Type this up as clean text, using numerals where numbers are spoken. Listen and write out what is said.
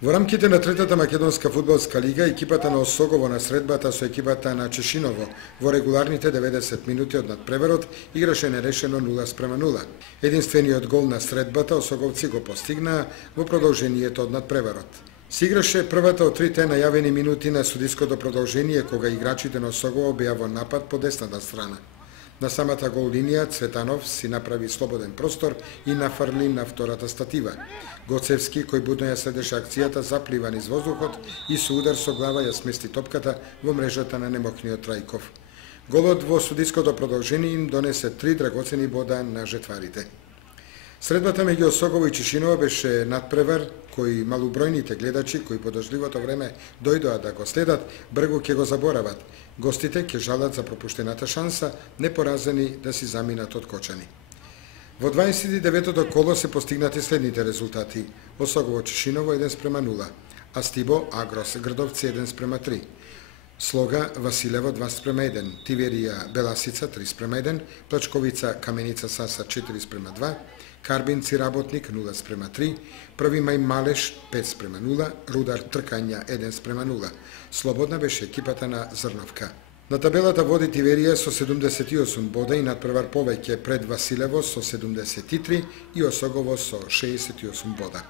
Во рамките на третата македонска фудбалска лига, екипата на Осогово на средбата со екипата на Чешиново во регуларните 90 минути од надпреварот играше нерешено 0:0. Единствениот гол на средбата Осоговци го постигнаа во продолжението од надпреварот. Се играше првата од трите најавени минути на судиското продолжение кога играчите на Осогово беа во напад по десната страна. На самата гол линија Цветанов си направи слободен простор и нафрли на втората статива. Гоцевски, кој будно ја следеше акцијата, заплива низ воздухот и со удар со глава ја смести топката во мрежата на немокниот Трајков. Голот во судиското продолжение им донесе 3 драгоцени бода на жетварите. Средбата меѓу Осогово и Чешиново беше надпревар кој малубројните гледачи кои по дождливото време дојдоа да го следат, бргу ќе го заборават. Гостите ќе жалат за пропуштената шанса, непоразени да си заминат од Кочани. Во 29-тото коло се постигнати следните резултати. Осогово Чешиново 1:0, а Стибо Агрос Грдовци 1:3. Слога Василево 2:1, Тиверија Беласица 3:1, Плачковица Каменица Саса 4:2, Карбинци Работник 0:3, Први Мај Малеш 5:0, Рудар Тркања 1:0. Слободна беше екипата на Зрновка. На табелата води Тиверија со 78 бода и надпревар повеќе пред Василево со 73 и Осогово со 68 бода.